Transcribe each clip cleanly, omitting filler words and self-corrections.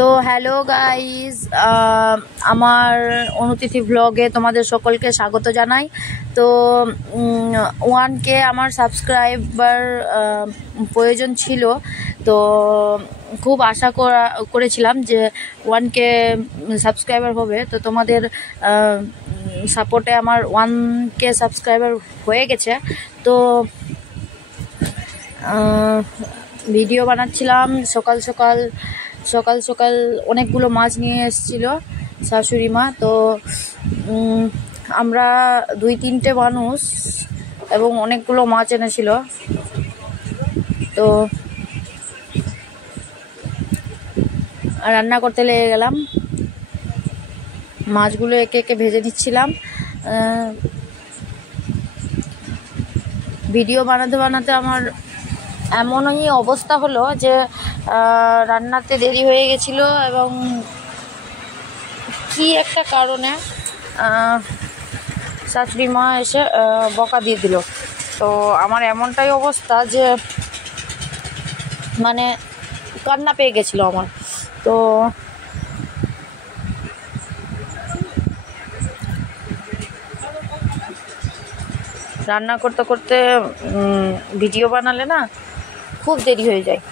তো hello guys, আমার অনুতিথি ব্লগে তোমাদের সকলকে স্বাগত জানাই। তো 1K আমার সাবস্ক্রাইবার প্রয়োজন ছিল। তো খুব আশা করেছিলাম যে 1K সাবস্ক্রাইবার হবে। তো তোমাদের সাপোর্টে আমার 1K সাবস্ক্রাইবার হয়ে গেছে। তো ভিডিও বানাচ্ছিলাম সকাল সকাল অনেকগুলো মাছ নিয়ে এসেছিল শাশুড়ি মা। তো আমরা 2-3টে মানুষ এবং অনেকগুলো মাছ এনেছিল। তো রান্না করতে লেগে গেলাম, মাছগুলো একে একে ভেজে নিচ্ছিলাম। ভিডিও বানাতে আমার এমনই অবস্থা হলো যে রান্নাতে দেরি হয়ে গেছিলো এবং কি একটা কারণে শাশুড়ি মা এসে বকা দিয়ে দিল। তো আমার এমনটাই অবস্থা যে মানে কান্না পেয়ে গেছিলো আমার। তো রান্না করতে করতে ভিডিও বানালে না খুব দেরি হয়ে যায়।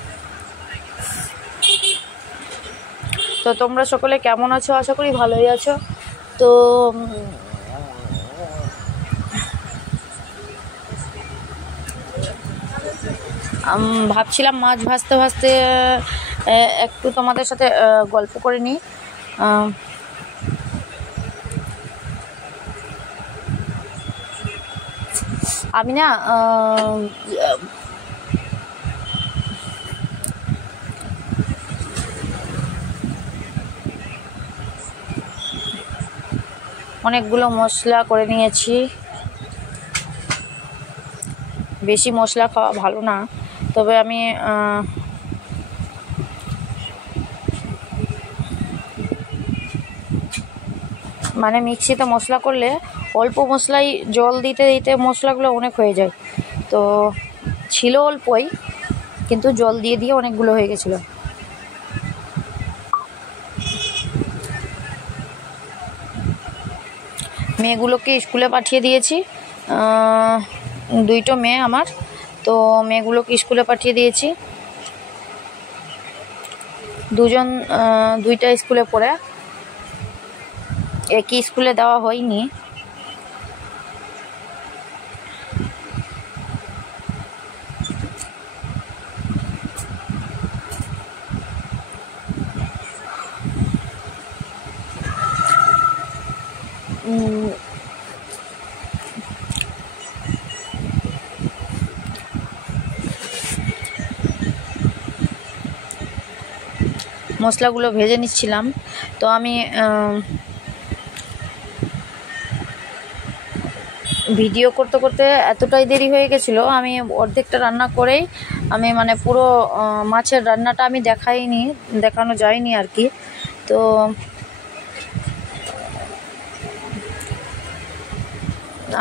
তো তোমরা সকলে কেমন আছো? আশা করি ভালোই আছো। তো ভাবছিলাম মাছ ভাজতে একটু তোমাদের সাথে গল্প করে নিই। আমি না অনেকগুলো মশলা করে নিয়েছি। বেশি মশলা খাওয়া ভালো না, তবে আমি মানে মিক্সিতে মশলা করলে অল্প মশলাই জল দিতে দিতে মশলাগুলো অনেক হয়ে যায়। তো ছিল অল্পই, কিন্তু জল দিয়ে অনেকগুলো হয়ে গেছিলো। মেয়েগুলোকে স্কুলে পাঠিয়ে দিয়েছি, 2টো মেয়ে আমার। তো মেয়েগুলোকে স্কুলে পাঠিয়ে দিয়েছি। 2টা স্কুলে পড়ে, একই স্কুলে দেওয়া হয়নি। মশলাগুলো ভেজে নিচ্ছিলাম। তো আমি ভিডিও করতে এতটাই দেরি হয়ে গেছিলো, আমি অর্ধেকটা রান্না করেই আমি মানে পুরো মাছের রান্নাটা আমি দেখানো যায়নি আর কি। তো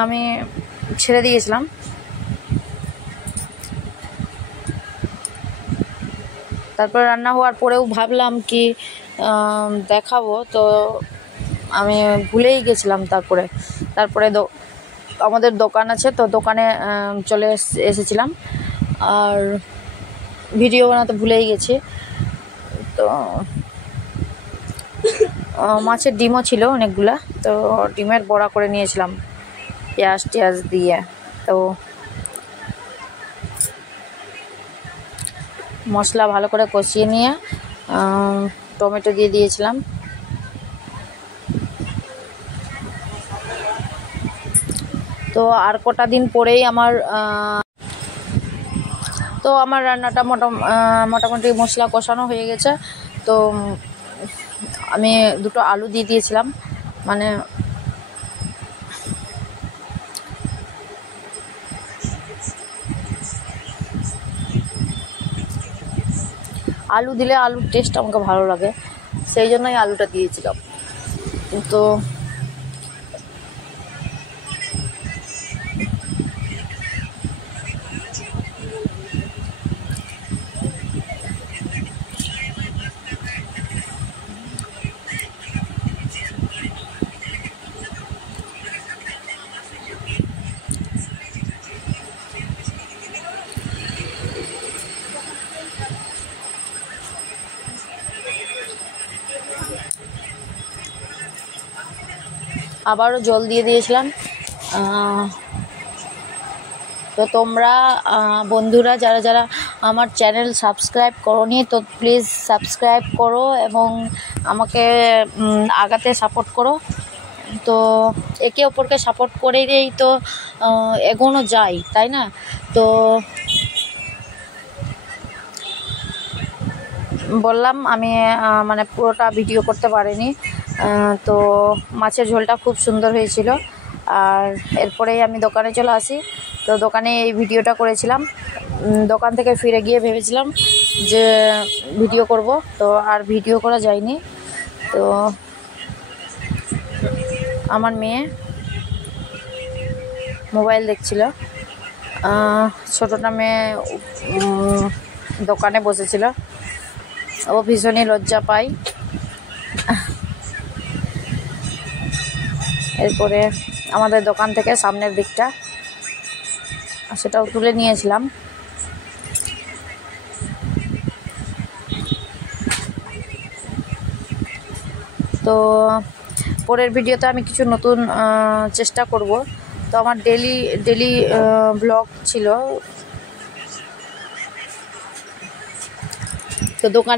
আমি ছেড়ে দিয়েছিলাম। তারপর রান্না হওয়ার পরেও ভাবলাম কি দেখাবো, তো আমি ভুলেই গেছিলাম। তারপরে আমাদের দোকান আছে, তো দোকানে চলে এসেছিলাম আর ভিডিও বানাতে ভুলেই গেছি। তো মাছের ডিমও ছিল অনেকগুলা, তো ডিমের বড়া করে নিয়েছিলাম পেঁয়াজ দিয়ে। তো মশলা ভালো করে কষিয়ে নিয়ে টমেটো দিয়ে দিয়েছিলাম। তো আর কটা দিন পরেই আমার রান্নাটা মোটামুটি মশলা কষানো হয়ে গেছে। তো আমি 2টো আলু দিয়ে দিয়েছিলাম, মানে আলু দিলে আলুর টেস্ট আমাকে ভালো লাগে, সেই জন্যই আলুটা দিয়েছিলাম। তো আবারও জল দিয়ে দিয়েছিলাম। তো তোমরা বন্ধুরা যারা যারা আমার চ্যানেল সাবস্ক্রাইব করোনি, তো প্লিজ সাবস্ক্রাইব করো এবং আমাকে আগাতে সাপোর্ট করো। তো একে অপরকে সাপোর্ট করেই তো এগোনো যায়, তাই না? তো বললাম আমি মানে পুরোটা ভিডিও করতে পারিনি। তো মাছের ঝোলটা খুব সুন্দর হয়েছিল। আর এরপরেই আমি দোকানে চলে আসি। তো দোকানে এই ভিডিওটা করেছিলাম। দোকান থেকে ফিরে গিয়ে ভেবেছিলাম যে ভিডিও করব, তো আর ভিডিও করা যায়নি। তো আমার মেয়ে মোবাইল দেখছিল, ছোটোটা মেয়ে দোকানে বসেছিল। ও ভীষণই লজ্জা পায়। এরপরে আমাদের দোকান থেকে সামনের দিকটা সেটাও তুলে নিয়েছিলাম। তো পরের ভিডিওতে আমি কিছু নতুন চেষ্টা করব। তো আমার ডেলি ব্লগ ছিল। তো দোকান